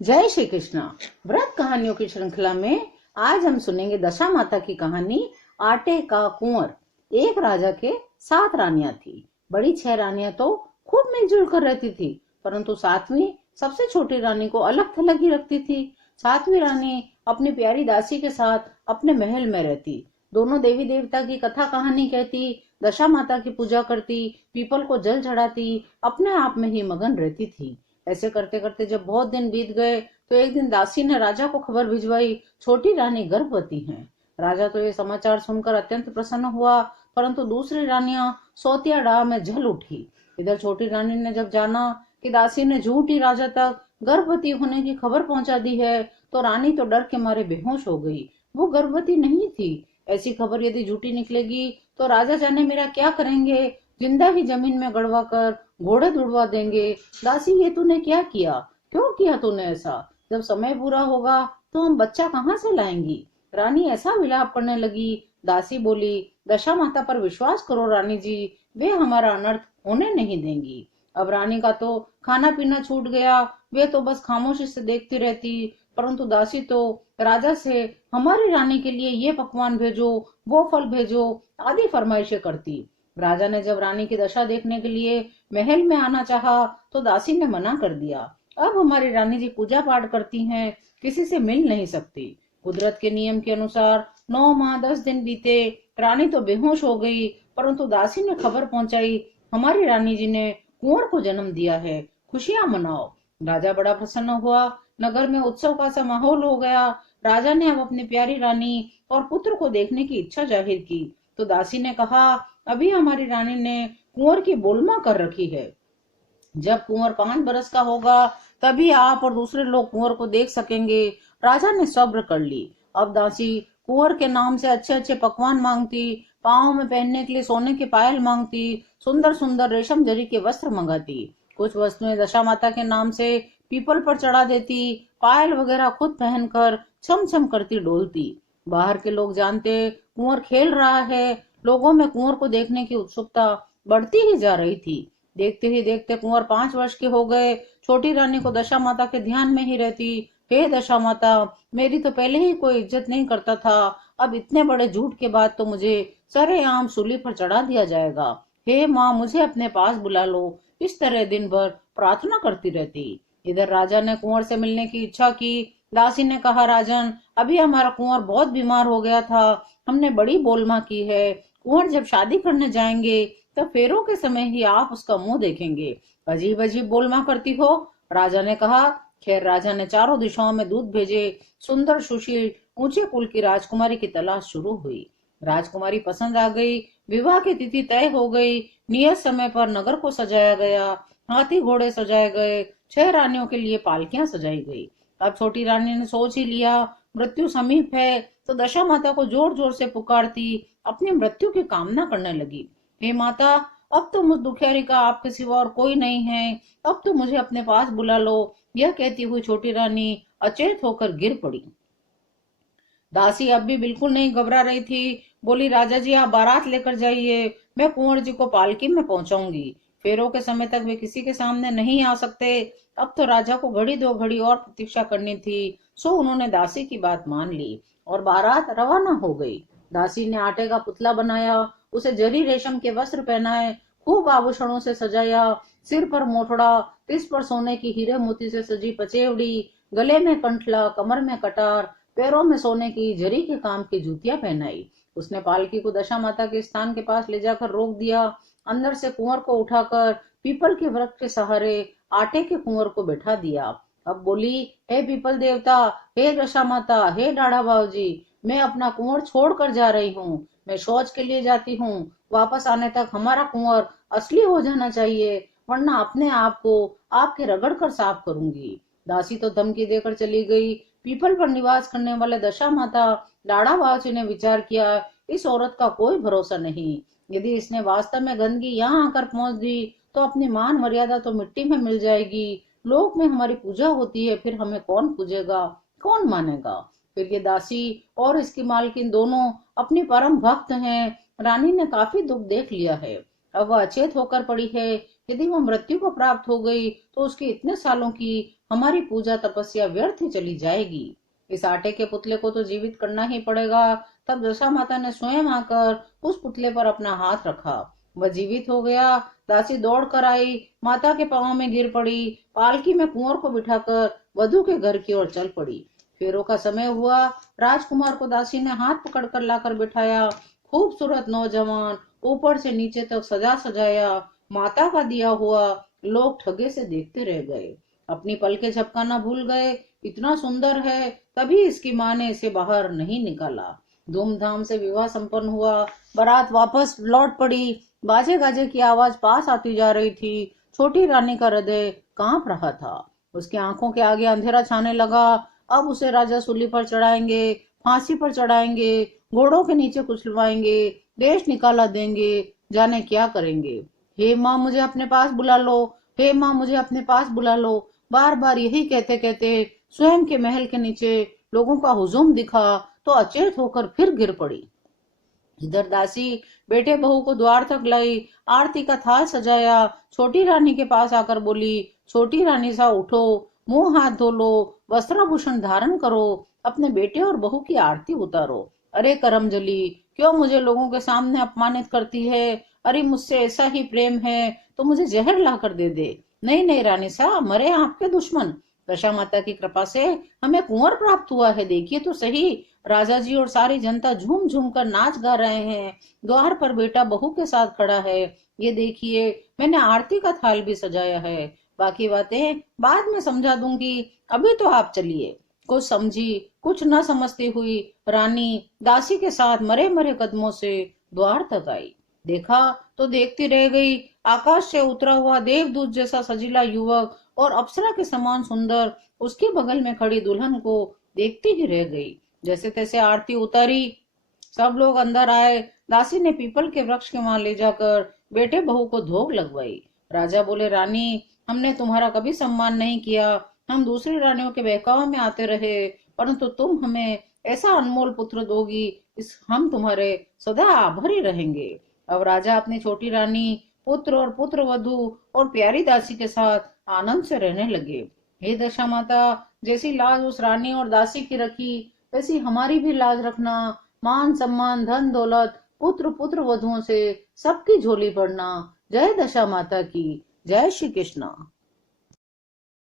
जय श्री कृष्णा। व्रत कहानियों की श्रृंखला में आज हम सुनेंगे दशा माता की कहानी आटे का कुंवर। एक राजा के 7 रानियां थी। बड़ी 6 रानियां तो खूब मिलजुल कर रहती थी, परंतु 7वीं सबसे छोटी रानी को अलग थलग ही रखती थी। 7वीं रानी अपनी प्यारी दासी के साथ अपने महल में रहती। दोनों देवी देवता की कथा कहानी कहती, दशा माता की पूजा करती, पीपल को जल चढ़ाती, अपने आप में ही मगन रहती थी। ऐसे करते करते जब बहुत दिन बीत गए तो एक दिन दासी ने राजा को खबर भिजवाई, छोटी रानी गर्भवती है। राजा तो ये समाचार सुनकर अत्यंत प्रसन्न हुआ, परंतु दूसरी रानियां सोतिया डाह में जल उठी। इधर छोटी रानी ने जब जाना कि दासी ने झूठी राजा तक गर्भवती होने की खबर पहुंचा दी है, तो रानी तो डर के मारे बेहोश हो गई। वो गर्भवती नहीं थी। ऐसी खबर यदि झूठी निकलेगी तो राजा जाने मेरा क्या करेंगे, जिंदा ही जमीन में गड़वा कर घोड़े दुड़वा देंगे। दासी, ये तूने क्या किया? क्यों किया तूने ऐसा? जब समय पूरा होगा तो हम बच्चा कहाँ से लाएंगी? रानी ऐसा विलाप करने लगी। दासी बोली, दशा माता पर विश्वास करो रानी जी, वे हमारा अनर्थ होने नहीं देंगी। अब रानी का तो खाना पीना छूट गया, वे तो बस खामोशी से देखती रहती, परंतु दासी तो राजा से हमारी रानी के लिए ये पकवान भेजो, वो फल भेजो आदि फरमाइशें करती। राजा ने जब रानी की दशा देखने के लिए महल में आना चाहा तो दासी ने मना कर दिया। अब हमारी रानी जी पूजा पाठ करती हैं, किसी से मिल नहीं सकती। कुदरत के नियम के अनुसार 9 माह 10 दिन बीते, रानी तो बेहोश हो गई, परंतु दासी ने खबर पहुंचाई, हमारी रानी जी ने कुंवर को जन्म दिया है, खुशियां मनाओ। राजा बड़ा प्रसन्न हुआ। नगर में उत्सव का सा माहौल हो गया। राजा ने अब अपनी प्यारी रानी और पुत्र को देखने की इच्छा जाहिर की, तो दासी ने कहा, अभी हमारी रानी ने कुंवर की बोलमा कर रखी है। जब कुंवर 5 बरस का होगा तभी आप और दूसरे लोग कुंवर को देख सकेंगे। राजा ने सब्र कर ली। अब दासी कुंवर के नाम से अच्छे अच्छे पकवान मांगती, पाँव में पहनने के लिए सोने के पायल मांगती, सुंदर सुंदर रेशम जरी के वस्त्र मंगाती। कुछ वस्तुएं दशा माता के नाम से पीपल पर चढ़ा देती, पायल वगैरह खुद पहनकर छम छम करती डोलती। बाहर के लोग जानते कुंवर खेल रहा है। लोगों में कुंवर को देखने की उत्सुकता बढ़ती ही जा रही थी। देखते ही देखते कुंवर 5 वर्ष के हो गए। छोटी रानी को दशा माता के ध्यान में ही रहती। हे दशा माता, मेरी तो पहले ही कोई इज्जत नहीं करता था, अब इतने बड़े झूठ के बाद तो मुझे सरेआम सूली पर चढ़ा दिया जाएगा। हे माँ, मुझे अपने पास बुला लो। इस तरह दिन भर प्रार्थना करती रहती। इधर राजा ने कुंवर से मिलने की इच्छा की। दासी ने कहा, राजन, अभी हमारा कुंवर बहुत बीमार हो गया था, हमने बड़ी बोलमा की है। कुंवर जब शादी करने जाएंगे तब फेरों के समय ही आप उसका मुंह देखेंगे। अजीब अजीब बोलमा करती हो, राजा ने कहा। खैर, राजा ने चारों दिशाओं में दूत भेजे। सुंदर सुशील ऊंचे कुल की राजकुमारी की तलाश शुरू हुई। राजकुमारी पसंद आ गई। विवाह की तिथि तय हो गई। नियत समय पर नगर को सजाया गया। हाथी घोड़े सजाए गए। 6 रानियों के लिए पालकियां सजाई गई। अब छोटी रानी ने सोच ही लिया, मृत्यु समीप है, तो दशा माता को जोर जोर से पुकारती अपनी मृत्यु की कामना करने लगी। हे माता, अब तो मुझ दुखियारी का आपके सिवा और कोई नहीं है, अब तो मुझे अपने पास बुला लो। यह कहती हुई छोटी रानी अचेत होकर गिर पड़ी। दासी अब भी बिल्कुल नहीं घबरा रही थी। बोली, राजा जी, आप बारात लेकर जाइए, मैं कुंवर जी को पालकी में पहुंचाऊंगी। फेरों के समय तक वे किसी के सामने नहीं आ सकते। अब तो राजा को घड़ी 2 घड़ी और प्रतीक्षा करनी थी। सो उन्होंने दासी की बात मान ली और बारात रवाना हो गई। दासी ने आटे का पुतला बनाया, उसे जरी रेशम के वस्त्र पहनाए, खूब आभूषणों से सजाया। सिर पर मोटड़ा, तिस पर सोने की हीरे मोती से सजी पचेवड़ी, गले में कंठला, कमर में कटार, पैरों में सोने की जरी के काम की जूतियां पहनाई। उसने पालकी को दशा माता के स्थान के पास ले जाकर रोक दिया। अंदर से कुंवर को उठाकर पीपल के वृक्ष के सहारे आटे के कुंवर को बैठा दिया। अब बोली, हे पीपल देवता, हे दशा माता, हे डाढ़ा बाबूजी, मैं अपना कुंवर छोड़ कर जा रही हूँ। मैं शौच के लिए जाती हूँ। वापस आने तक हमारा कुंवर असली हो जाना चाहिए, वरना अपने आप को आपके रगड़ कर साफ करूंगी। दासी तो धमकी देकर चली गई। पीपल पर निवास करने वाले दशा माता लाड़ा बाबूजी ने विचार किया, इस औरत का कोई भरोसा नहीं। यदि इसने वास्तव में गंदगी यहाँ आकर पहुंच दी तो अपनी मान मर्यादा तो मिट्टी में मिल जाएगी। लोक में हमारी पूजा होती है, फिर हमें कौन पूजेगा, कौन मानेगा? फिर ये दासी और इसकी मालकिन दोनों अपनी परम भक्त हैं। रानी ने काफी दुख देख लिया है। अब वह अचेत होकर पड़ी है। यदि वो मृत्यु को प्राप्त हो गई तो उसके इतने सालों की हमारी पूजा तपस्या व्यर्थ ही चली जाएगी। इस आटे के पुतले को तो जीवित करना ही पड़ेगा। तब दशा माता ने स्वयं आकर उस पुतले पर अपना हाथ रखा। वह जीवित हो गया। दासी दौड़ कर आई, माता के पांव में गिर पड़ी, पालकी में कुंवर को बिठाकर वधु के घर की ओर चल पड़ी। फेरों का समय हुआ। राजकुमार को दासी ने हाथ पकड़कर लाकर बिठाया। खूबसूरत नौजवान, ऊपर से नीचे तक सजा सजाया, माता का दिया हुआ। लोग ठगे से देखते रह गए, अपनी पलकें झपकाना भूल गए। इतना सुंदर है, तभी इसकी माँ ने इसे बाहर नहीं निकाला। धूमधाम से विवाह संपन्न हुआ। बारात वापस लौट पड़ी। बाजे गाजे की आवाज पास आती जा रही थी। छोटी रानी का हृदय कांप रहा था। उसकी आंखों के आगे अंधेरा छाने लगा। अब उसे राजा सूली पर चढ़ाएंगे, फांसी पर चढ़ाएंगे, घोड़ों के नीचे कुचलवाएंगे, देश निकाला देंगे, जाने क्या करेंगे। हे माँ, मुझे अपने पास बुला लो। हे माँ, मुझे अपने पास बुला लो। बार बार यही कहते कहते स्वयं के महल के नीचे लोगों का हुजूम दिखा तो अचेत होकर फिर गिर पड़ी। इधर दासी बेटे बहू को द्वार तक लाई, आरती का थाल सजाया, छोटी रानी के पास आकर बोली, छोटी रानी सा उठो, मुंह हाथ धो लो, वस्त्राभूषण धारण करो, अपने बेटे और बहू की आरती उतारो। अरे करमजली, क्यों मुझे लोगों के सामने अपमानित करती है? अरे मुझसे ऐसा ही प्रेम है तो मुझे जहर ला कर दे दे। नहीं नहीं रानी साहब, मरे आपके दुश्मन। दशा माता की कृपा से हमें कुंवर प्राप्त हुआ है, देखिए तो सही। राजा जी और सारी जनता झूम झूम कर नाच गा रहे हैं। द्वार पर बेटा बहू के साथ खड़ा है। ये देखिए, मैंने आरती का थाल भी सजाया है। बाकी बातें बाद में समझा दूंगी, अभी तो आप चलिए। कुछ समझी कुछ न समझती हुई रानी दासी के साथ मरे मरे कदमों से द्वार तक आई। देखा तो देखती रह गई। आकाश से उतरा हुआ देवदूत जैसा सजीला युवक और अप्सरा के समान सुंदर उसके बगल में खड़ी दुल्हन को देखती ही रह गई। जैसे तैसे आरती उतारी, सब लोग अंदर आए। दासी ने पीपल के वृक्ष के वहां ले जाकर बेटे बहू को धोख लगवाई। राजा बोले, रानी, हमने तुम्हारा कभी सम्मान नहीं किया। हम दूसरी रानियों के बहकावे में आते रहे, परंतु तुम हमें ऐसा अनमोल पुत्र दोगी, इस हम तुम्हारे सदा आभारी रहेंगे। अब राजा अपनी छोटी रानी, पुत्र और पुत्र वधू और प्यारी दासी के साथ आनंद से रहने लगे। हे दशा माता, जैसी लाज उस रानी और दासी की रखी, वैसी हमारी भी लाज रखना। मान सम्मान धन दौलत पुत्र पुत्र वधुओं से सबकी झोली भरना। जय दशा माता की। जय श्री कृष्ण।